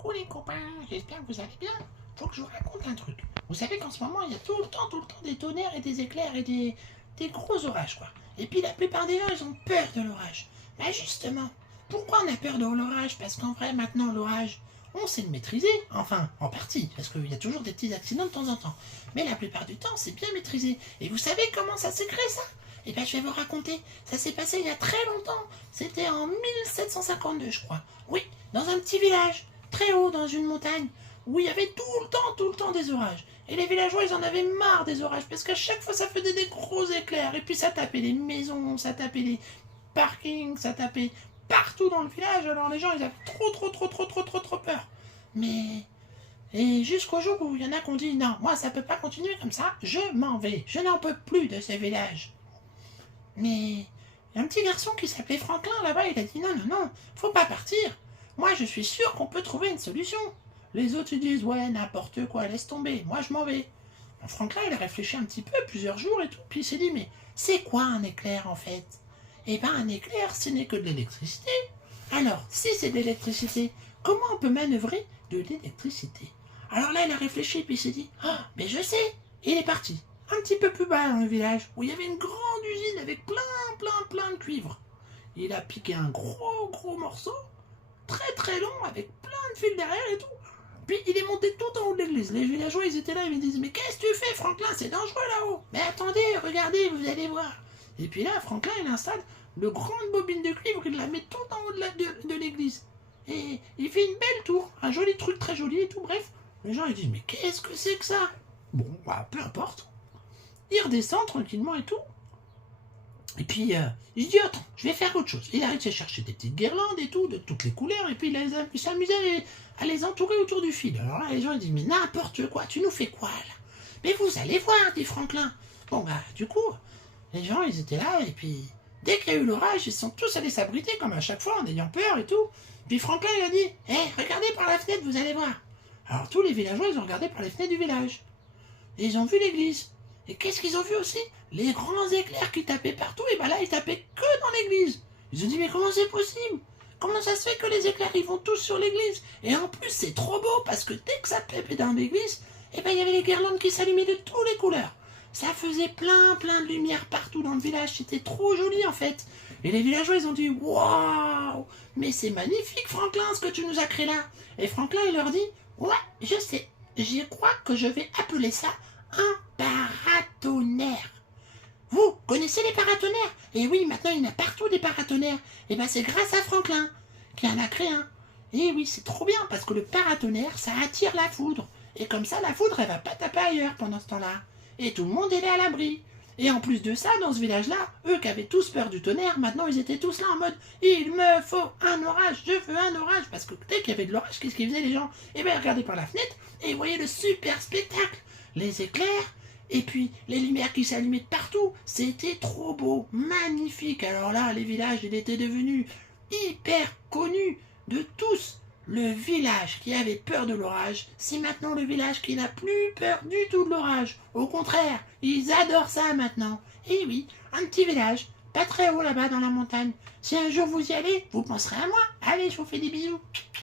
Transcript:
Coucou les copains, j'espère que vous allez bien. Faut que je vous raconte un truc. Vous savez qu'en ce moment, il y a tout le temps des tonnerres et des éclairs et des gros orages, quoi. Et puis la plupart des gens, ils ont peur de l'orage. Bah justement, pourquoi on a peur de l'orage? Parce qu'en vrai, maintenant, l'orage, on sait le maîtriser. Enfin, en partie, parce qu'il y a toujours des petits accidents de temps en temps. Mais la plupart du temps, c'est bien maîtrisé. Et vous savez comment ça s'est créé, ça? Eh bien, je vais vous raconter. Ça s'est passé il y a très longtemps. C'était en 1752, je crois. Oui, dans un petit village, très haut dans une montagne, où il y avait tout le temps des orages. Et les villageois, ils en avaient marre des orages, parce qu'à chaque fois, ça faisait des gros éclairs. Et puis ça tapait les maisons, ça tapait les parkings, ça tapait partout dans le village. Alors les gens, ils avaient trop peur. Mais... Et jusqu'au jour où il y en a qui ont dit, non, moi, ça peut pas continuer comme ça, je m'en vais. Je n'en peux plus de ces villages. Mais il y a un petit garçon qui s'appelait Franklin là-bas, il a dit non, faut pas partir. Moi je suis sûr qu'on peut trouver une solution. Les autres ils disent ouais n'importe quoi, laisse tomber, moi je m'en vais. Bon, Franklin il a réfléchi un petit peu, plusieurs jours et tout, puis il s'est dit mais c'est quoi un éclair en fait? Eh ben un éclair ce n'est que de l'électricité. Alors si c'est de l'électricité, comment on peut manœuvrer de l'électricité? Alors là il a réfléchi puis il s'est dit ah mais je sais, et il est parti un petit peu plus bas dans le village, où il y avait une grande usine avec plein de cuivre. Il a piqué un gros morceau, très long, avec plein de fils derrière et tout. Puis il est monté tout en haut de l'église. Les villageois, ils étaient là, ils me disent, mais qu'est-ce que tu fais, Franklin? C'est dangereux là-haut. Mais attendez, regardez, vous allez voir. Et puis là, Franklin, il installe de grandes bobines de cuivre, il la met tout en haut de l'église. Et il fait une belle tour, un joli truc très joli et tout, bref. Les gens, ils disent, mais qu'est-ce que c'est que ça? Bon, bah, peu importe. Il redescend tranquillement et tout. Et puis, il se dit, attends, je vais faire autre chose. Il arrête de chercher des petites guirlandes et tout, de toutes les couleurs, et puis il s'amusait à les entourer autour du fil. Alors là, les gens ils disent, mais n'importe quoi, tu nous fais quoi là? Mais vous allez voir, dit Franklin. Bon, bah, du coup, les gens, ils étaient là, et puis, dès qu'il y a eu l'orage, ils sont tous allés s'abriter, comme à chaque fois, en ayant peur et tout. Puis Franklin, il a dit, hé, regardez par la fenêtre, vous allez voir. Alors tous les villageois, ils ont regardé par les fenêtres du village. Et ils ont vu l'église. Et qu'est-ce qu'ils ont vu aussi? Les grands éclairs qui tapaient partout, et ben là, ils tapaient que dans l'église. Ils ont dit, mais comment c'est possible? Comment ça se fait que les éclairs, ils vont tous sur l'église? Et en plus, c'est trop beau, parce que dès que ça tapait dans l'église, et ben il y avait les guirlandes qui s'allumaient de toutes les couleurs. Ça faisait plein de lumière partout dans le village, c'était trop joli en fait. Et les villageois, ils ont dit, waouh, mais c'est magnifique, Franklin, ce que tu nous as créé là. Et Franklin, il leur dit, ouais, je sais, je crois que je vais appeler ça un paratonnerre. Vous connaissez les paratonnerres? Et oui, maintenant il y en a partout des paratonnerres. Et ben c'est grâce à Franklin qui en a créé un. Et oui, c'est trop bien parce que le paratonnerre, ça attire la foudre. Et comme ça, la foudre, elle va pas taper ailleurs pendant ce temps-là. Et tout le monde est à l'abri. Et en plus de ça, dans ce village-là, eux qui avaient tous peur du tonnerre, maintenant ils étaient tous là en mode il me faut un orage, je veux un orage. Parce que dès qu'il y avait de l'orage, qu'est-ce qu'ils faisaient les gens? Eh bien, ils regardaient par la fenêtre et ils voyaient le super spectacle. Les éclairs, et puis les lumières qui s'allumaient de partout. C'était trop beau, magnifique. Alors là, les villages, il était devenu hyper connu de tous. Le village qui avait peur de l'orage, c'est maintenant le village qui n'a plus peur du tout de l'orage. Au contraire, ils adorent ça maintenant. Et oui, un petit village, pas très haut là-bas dans la montagne. Si un jour vous y allez, vous penserez à moi. Allez, je vous fais des bisous.